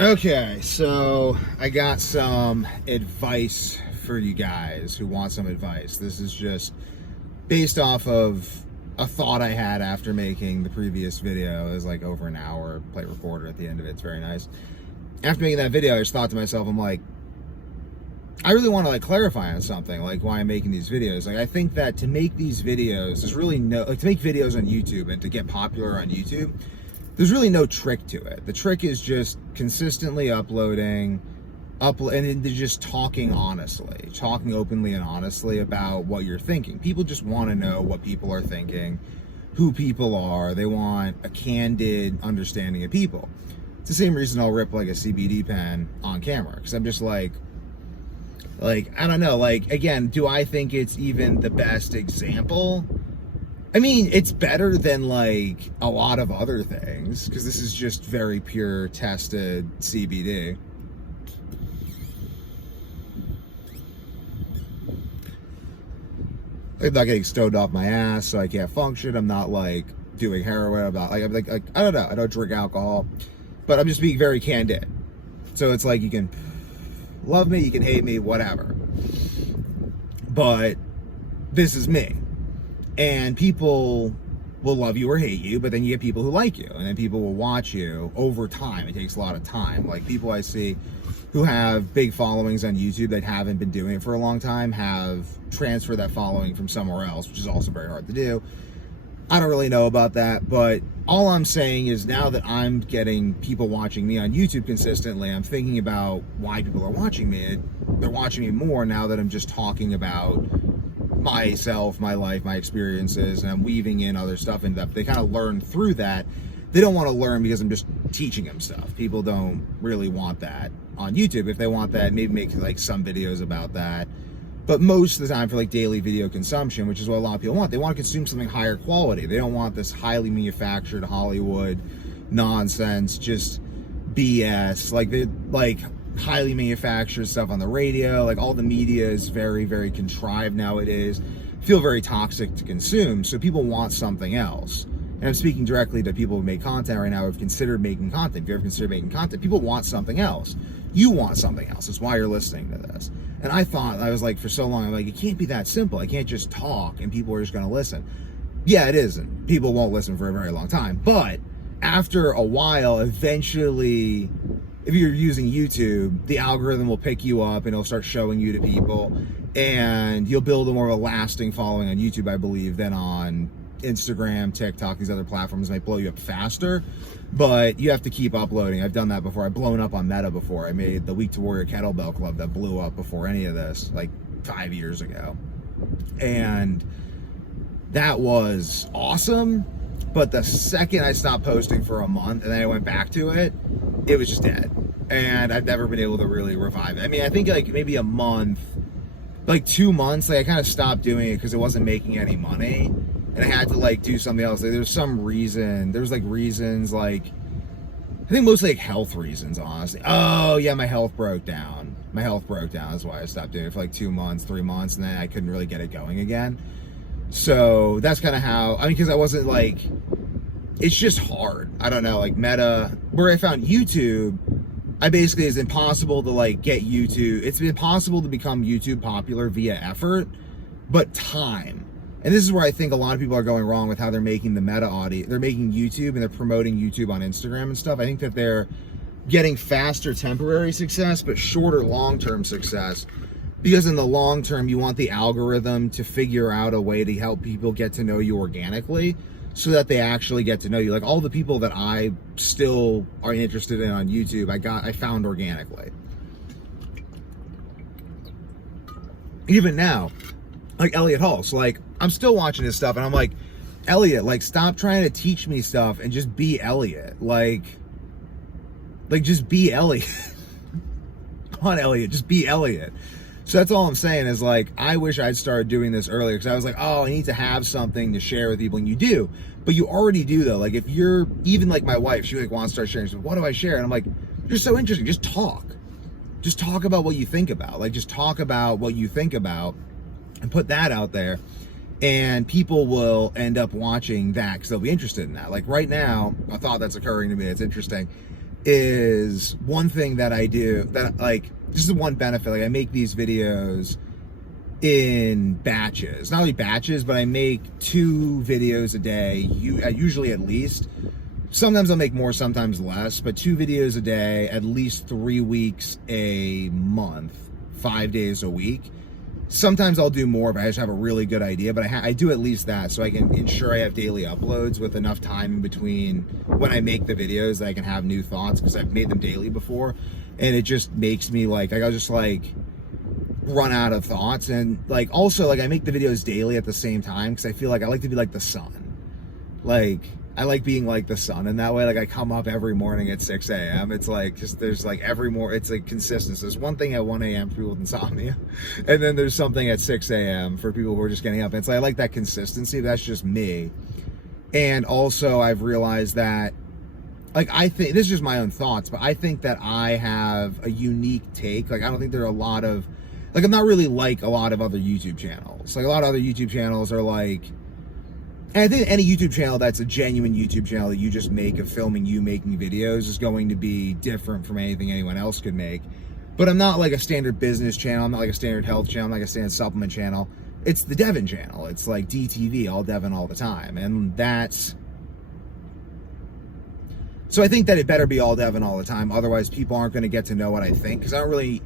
Okay, so I got some advice for you guys who want some advice. This is just based off of a thought I had after making the previous video. It was like over an hour, play recorder at the end of it. It's very nice. After making that video, I just thought to myself, I'm like, I really want to like clarify on something, like why I'm making these videos. Like, I think that to make these videos, there's really no, like to make videos on YouTube and to get popular on YouTube, there's really no trick to it. The trick is just consistently uploading, and just talking honestly, talking openly and honestly about what you're thinking. People just want to know what people are thinking, who people are. They want a candid understanding of people. It's the same reason I'll rip like a CBD pen on camera, because I'm just like, I don't know, like, again, do I think it's even the best example? I mean, it's better than like a lot of other things, because this is just very pure tested CBD. I'm not getting stoned off my ass, so I can't function. I'm not like doing heroin. I'm not like I don't know. I don't drink alcohol, but I'm just being very candid. So it's like, you can love me, you can hate me, whatever. But this is me. And people will love you or hate you, but then you get people who like you, and then people will watch you over time. It takes a lot of time. Like, people I see who have big followings on YouTube that haven't been doing it for a long time have transferred that following from somewhere else, which is also very hard to do. I don't really know about that, but all I'm saying is, now that I'm getting people watching me on YouTube consistently, I'm thinking about why people are watching me. They're watching me more now that I'm just talking about myself, my life, my experiences, and I'm weaving in other stuff into that. They kind of learn through that. They don't want to learn because I'm just teaching them stuff. People don't really want that on YouTube. If they want that, maybe make like some videos about that. But most of the time, for like daily video consumption, which is what a lot of people want, they want to consume something higher quality. They don't want this highly manufactured Hollywood nonsense, just BS. Like, they like highly manufactured stuff on the radio. Like, all the media is very, very contrived nowadays. Feel very toxic to consume. So people want something else. And I'm speaking directly to people who make content right now, who have considered making content. If you ever considered making content, people want something else. You want something else. That's why you're listening to this. And I thought, I was like, for so long, I'm like, it can't be that simple. I can't just talk and people are just going to listen. Yeah, it isn't. People won't listen for a very long time. But after a while, eventually, if you're using YouTube, the algorithm will pick you up and it'll start showing you to people, and you'll build a more of a lasting following on YouTube, I believe, than on Instagram, TikTok. These other platforms might blow you up faster, but you have to keep uploading. I've done that before. I've blown up on Meta before. I made the Week to Warrior Kettlebell Club that blew up before any of this, like 5 years ago. And that was awesome. But the second I stopped posting for a month and then I went back to it, it was just dead. And I've never been able to really revive it. I mean, I think like maybe a month, like 2 months, like I kind of stopped doing it because it wasn't making any money. And I had to like do something else. Like, there's some reason. There's like reasons, like, I think mostly like health reasons, honestly. Oh yeah, my health broke down. My health broke down. That's why I stopped doing it for like 2 months, 3 months, and then I couldn't really get it going again. So that's kind of how, I mean, because I wasn't like, it's just hard. I don't know, like Meta, where I found YouTube, I basically, it's impossible to like get YouTube. It's impossible to become YouTube popular via effort, but time. And this is where I think a lot of people are going wrong with how they're making the Meta audience. They're making YouTube and they're promoting YouTube on Instagram and stuff. I think that they're getting faster temporary success, but shorter long-term success. Because in the long term, you want the algorithm to figure out a way to help people get to know you organically, so that they actually get to know you. Like, all the people that I still are interested in on YouTube, I found organically. Even now, like Elliot Hulse, like, I'm still watching his stuff and I'm like, Elliot, like, stop trying to teach me stuff and just be Elliot. Like just be Elliot. Come on, Elliot, just be Elliot. So that's all I'm saying is, like, I wish I'd started doing this earlier, because I was like, oh, I need to have something to share with people, and you do. But you already do, though. Like, if you're, even like my wife, she like wants to start sharing. She's like, what do I share? And I'm like, you're so interesting. Just talk. Just talk about what you think about. Like, just talk about what you think about and put that out there. And people will end up watching that because they'll be interested in that. Like right now, a thought that's occurring to me, it's interesting, is one thing that I do that, like, this is one benefit. Like, I make these videos in batches, not only batches, but I make 2 videos a day, usually at least. Sometimes I'll make more, sometimes less, but 2 videos a day, at least 3 weeks a month, 5 days a week. Sometimes I'll do more, but I just have a really good idea. But I do at least that, so I can ensure I have daily uploads with enough time in between when I make the videos that I can have new thoughts, because I've made them daily before, and it just makes me like I'll just like run out of thoughts. And like also, like, I make the videos daily at the same time because I feel like I like to be like the sun. Like, I like being like the sun in that way. Like, I come up every morning at 6 a.m. It's like, just, there's like it's like consistency. There's one thing at 1 a.m. for people with insomnia, and then there's something at 6 a.m. for people who are just getting up. And it's like, I like that consistency. That's just me. And also, I've realized that, like, I think, this is just my own thoughts, but I think that I have a unique take. Like, I don't think there are a lot of, like, I'm not really like a lot of other YouTube channels. Like, a lot of other YouTube channels are like, and I think any YouTube channel that's a genuine YouTube channel that you just make of filming you making videos is going to be different from anything anyone else could make. But I'm not like a standard business channel. I'm not like a standard health channel. I'm not like a standard supplement channel. It's the Devin channel. It's like DTV, all Devin all the time. And that's... So I think that it better be all Devin all the time. Otherwise, people aren't going to get to know what I think. Because I don't really...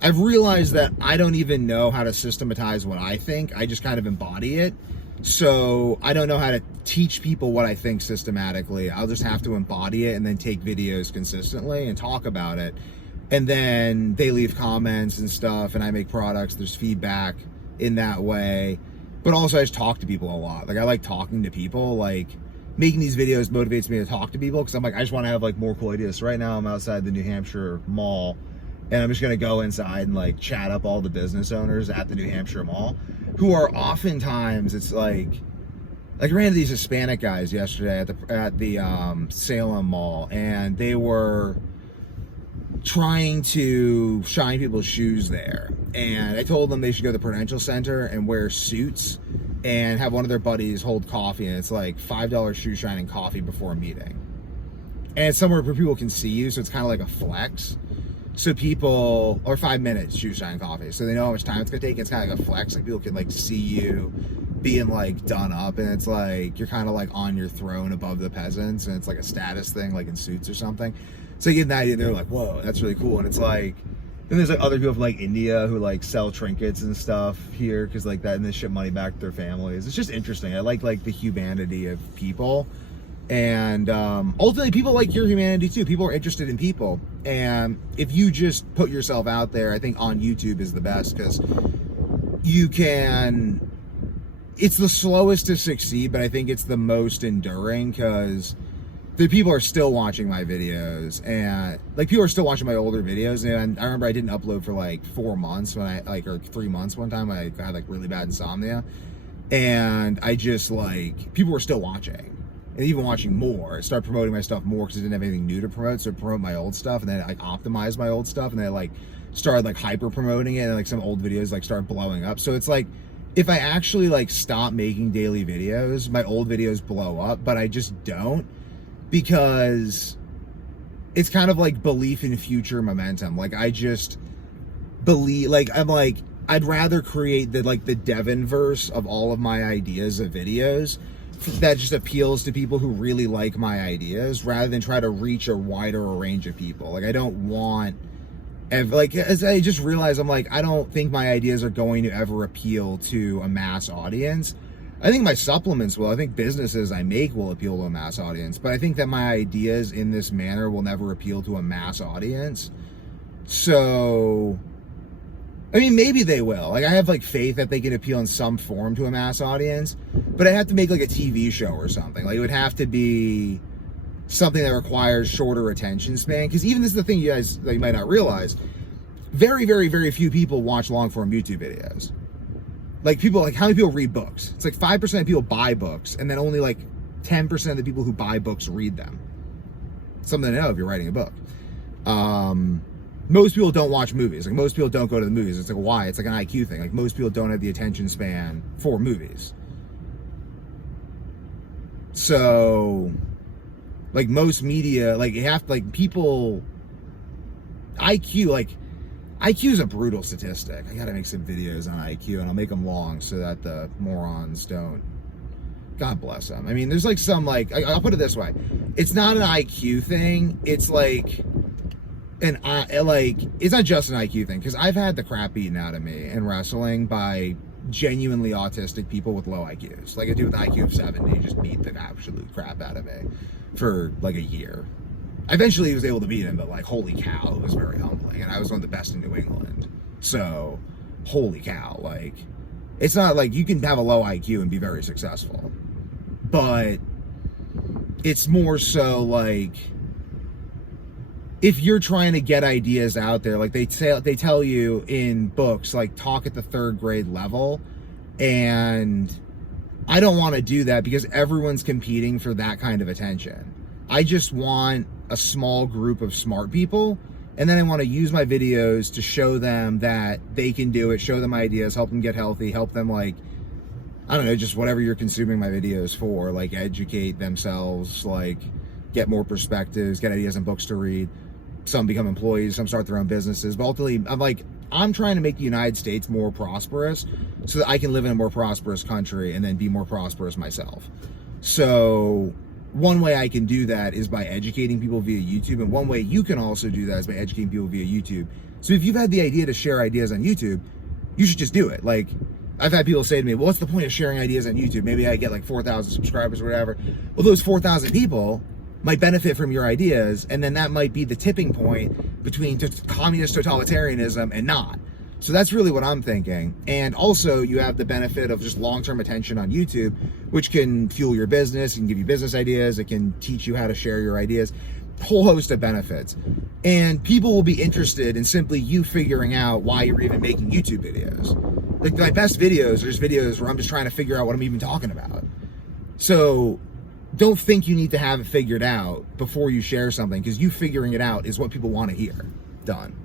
I've realized that I don't even know how to systematize what I think. I just kind of embody it. So I don't know how to teach people what I think systematically. I'll just have to embody it and then take videos consistently and talk about it. And then they leave comments and stuff, and I make products. There's feedback in that way. But also, I just talk to people a lot. Like, I like talking to people. Like, making these videos motivates me to talk to people, because I'm like, I just want to have like more cool ideas. So right now I'm outside the New Hampshire Mall, and I'm just going to go inside and like chat up all the business owners at the New Hampshire Mall, who are oftentimes, it's like I ran into these Hispanic guys yesterday at the Salem Mall, and they were trying to shine people's shoes there. And I told them they should go to the Prudential Center and wear suits and have one of their buddies hold coffee, and it's like $5 shoe shining coffee before a meeting. And it's somewhere where people can see you, so it's kind of like a flex. So people, or 5 minutes shoe shine coffee, so they know how much time it's gonna take. It's kind of like a flex, like people can like see you being like done up, and it's like you're kind of like on your throne above the peasants, and it's like a status thing, like in Suits or something. So you get that idea, they're like, whoa, that's really cool. And it's like, then there's like other people from like India who like sell trinkets and stuff here, because like that, and they ship money back to their families. It's just interesting. I like the humanity of people. And ultimately, people like your humanity too. People are interested in people. And if you just put yourself out there, I think on YouTube is the best, because you can, it's the slowest to succeed, but I think it's the most enduring, because the people are still watching my videos, and like people are still watching my older videos. And I remember I didn't upload for like 4 months when I like, or 3 months one time. I had like really bad insomnia, and I just like, people were still watching. And even watching more. I started promoting my stuff more because I didn't have anything new to promote, so I promote my old stuff, and then I like optimized my old stuff, and then I like started like hyper promoting it, and like some old videos like started blowing up. So it's like, if I actually like stop making daily videos, my old videos blow up, but I just don't, because it's kind of like belief in future momentum. Like, I just believe, like, I'm like, I'd rather create the like the Devin verse of all of my ideas of videos that just appeals to people who really like my ideas, rather than try to reach a wider range of people. Like, I don't want, like, as I just realized, I'm like, I don't think my ideas are going to ever appeal to a mass audience. I think my supplements will. I think businesses I make will appeal to a mass audience, but I think that my ideas in this manner will never appeal to a mass audience. So, I mean, maybe they will. Like, I have like faith that they can appeal in some form to a mass audience, but I have to make like a TV show or something. Like, it would have to be something that requires shorter attention span. Because even this is the thing you guys that you might not realize: very, very, very few people watch long form YouTube videos. Like, people, like, how many people read books? It's like 5% of people buy books, and then only like 10% of the people who buy books read them. Something to know if you're writing a book. Most people don't watch movies. Like, most people don't go to the movies. It's like, why? It's like an IQ thing. Like, most people don't have the attention span for movies. So Like most media, like you have to, like people, IQ is a brutal statistic. I gotta make some videos on IQ, and I'll make them long so that the morons don't. God bless them. I mean, there's like some like I'll put it this way: it's not an IQ thing. It's like it's not just an IQ thing, because I've had the crap beaten out of me in wrestling by genuinely autistic people with low IQs. Like a dude with an IQ of 70 just beat the absolute crap out of me for like a year. Eventually he was able to beat him, but like, holy cow, it was very humbling. And I was one of the best in New England. So, holy cow, like, it's not like you can have a low IQ and be very successful. But it's more so like, if you're trying to get ideas out there, like they tell you in books, like talk at the 3rd grade level. And I don't want to do that because everyone's competing for that kind of attention. I just want a small group of smart people, and then I want to use my videos to show them that they can do it, show them ideas, help them get healthy, help them, like, I don't know, just whatever you're consuming my videos for, like educate themselves, like get more perspectives, get ideas and books to read. Some become employees, some start their own businesses, but ultimately I'm trying to make the United States more prosperous so that I can live in a more prosperous country and then be more prosperous myself. So one way I can do that is by educating people via YouTube, and one way you can also do that is by educating people via YouTube. So if you've had the idea to share ideas on YouTube, you should just do it. Like, I've had people say to me, well, what's the point of sharing ideas on YouTube? Maybe I get like 4,000 subscribers or whatever. Well, those 4,000 people might benefit from your ideas, and then that might be the tipping point between just communist totalitarianism and not. So that's really what I'm thinking. And also you have the benefit of just long-term attention on YouTube, which can fuel your business, it can give you business ideas, it can teach you how to share your ideas, whole host of benefits. And people will be interested in simply you figuring out why you're even making YouTube videos. Like my best videos are just videos where I'm just trying to figure out what I'm even talking about. So don't think you need to have it figured out before you share something, because you figuring it out is what people want to hear. Done.